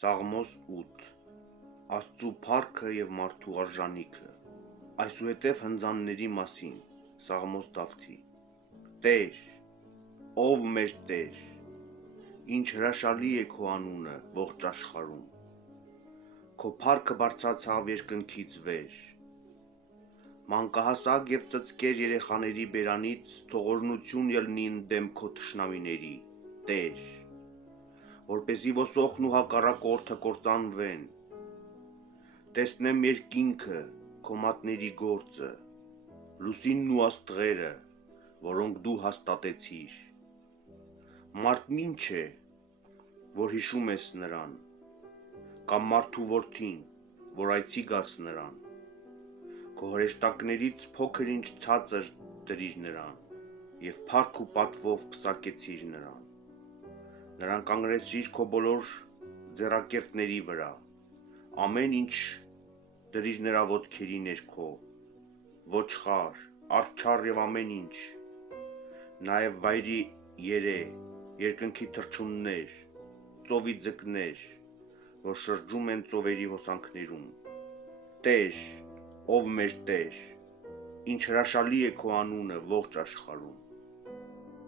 Սաղմոս 8 Աստծու փառքը և մարդու արժանիքը Այսուհետև հնձանների մասին Սաղմոս Դավթի Տեր, ով մեր Տեր, ինչ հրաշալի է քո անունը ողջ աշխարհում, քո փառքը բարձրացավ երկնքից վեր, մանկահասակ և ծծկեր երեխաների բերանից թող օրհնություն ելնին դեմ քո թշնամիների, Տեր, որպեսզի ոսոխն ու հակառակորդը կործանվեն, տեսնեմ երկինքը, քո մատների գործը, լուսինն ու աստղերը, որոնք դու հաստատեցիր, մարդն ինչ է, որ հիշում ես նրան, կամ մարդու որդին, որ այցի գաս նրան, քո հրեշտակներից փոքր ինչ ցածր դրիր նրան, և փառք ու պատվով պսակեցիր նրան, նրան կանգնեցրիր քո բոլոր ձեռակերտների վրա, ամեն ինչ դրիր նրա ոտքերի ներքո, ոչխար, արջառ և ամեն ինչ, նաև վայրի երե, երկնքի թռչուններ, ծովի ձկներ, որ շրջում են ծովերի հոսանքներում, Տեր, ով մեր Տեր, ինչ հրաշալի է քո անունը ողջ աշխարհում,